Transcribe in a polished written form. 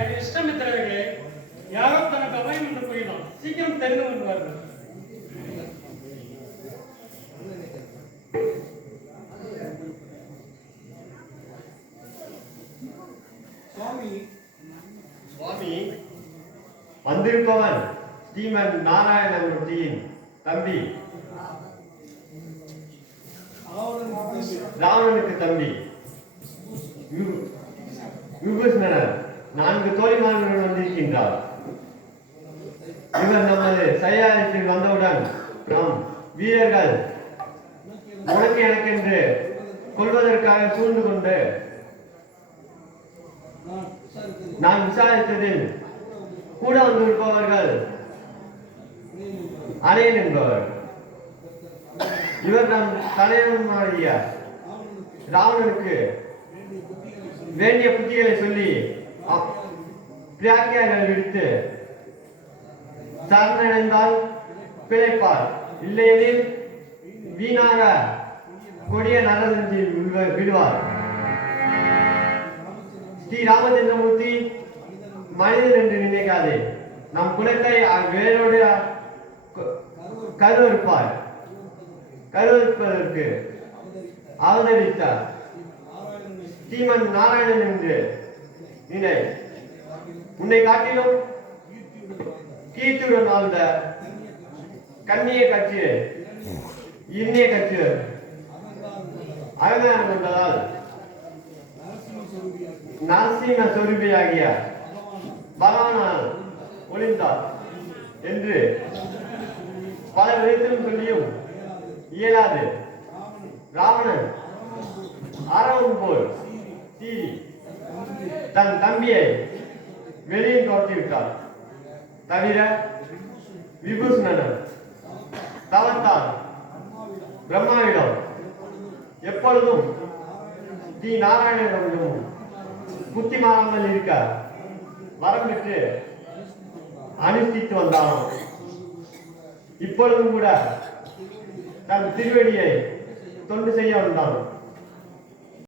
என் இஷ்டமித்திரர்களே, யாரோ தனக்கு அபயம் என்று கூறினான். சீக்கிரம் தெரிந்து கொள்வார்கள். சுவாமி, வந்திருப்பவன் ஸ்ரீமன் நாராயணமூர்த்தியின் தம்பி, ராவணனுக்கு தம்பி விபூஷணர் 4 தோழிமார்களுடன் வந்திருக்கின்றார். இவர் நமது சையாலயத்தில் வந்தவுடன் நம் வீரர்கள் உனக்கு எனக்கென்று கொள்வதற்காக சூழ்ந்து கொண்டு நான் விசாரித்ததில் கூட வந்திருப்பவர்கள் அணையன் என்பவர். இவர் நம் தலைவனாகிய ராவணனுக்கு வேண்டிய புத்திகளை சொல்லி பிராக்கியார்கள் விடுத்து சரணடைந்தால் பிழைப்பார், இல்லையெனில் வீணாக கொடிய நரகத்தில் விடுவார். ஸ்ரீ ராமச்சந்திரமூர்த்தி மனிதன் என்று நினைக்காதே, நம் குலத்தை வேரோடு கருவறுப்பதற்கு அவதரித்தார். ஸ்ரீமன் நாராயணன் என்று நினை. உன்னை காட்டிலும் கீர்த்தியுடன் வாழ்ந்த கண்ணிய கட்சியை இன்னிய கட்சியர் அகங்காரம் கொண்டதால் நரசிம்ம சொரூபியாகிய பகவானால் ஒளிந்தார் என்று பல விதத்திலும் சொல்லியும் இயலாது. ராவணன் அரவம் போல் சீறி தன் தம்பியை வெளியில் தோற்றிவிட்டார். தவிர விபூஷணன் தவத்தால் பிரம்மாவிடம் எப்பொழுதும் ஸ்ரீ நாராயணனிடமும் புத்தி மாறாமல் இருக்க வரம் பெற்று அனுஷ்டித்து வந்தானாம். இப்பொழுதும் கூட தன் திருவடியை தொண்டு செய்ய வந்தான்.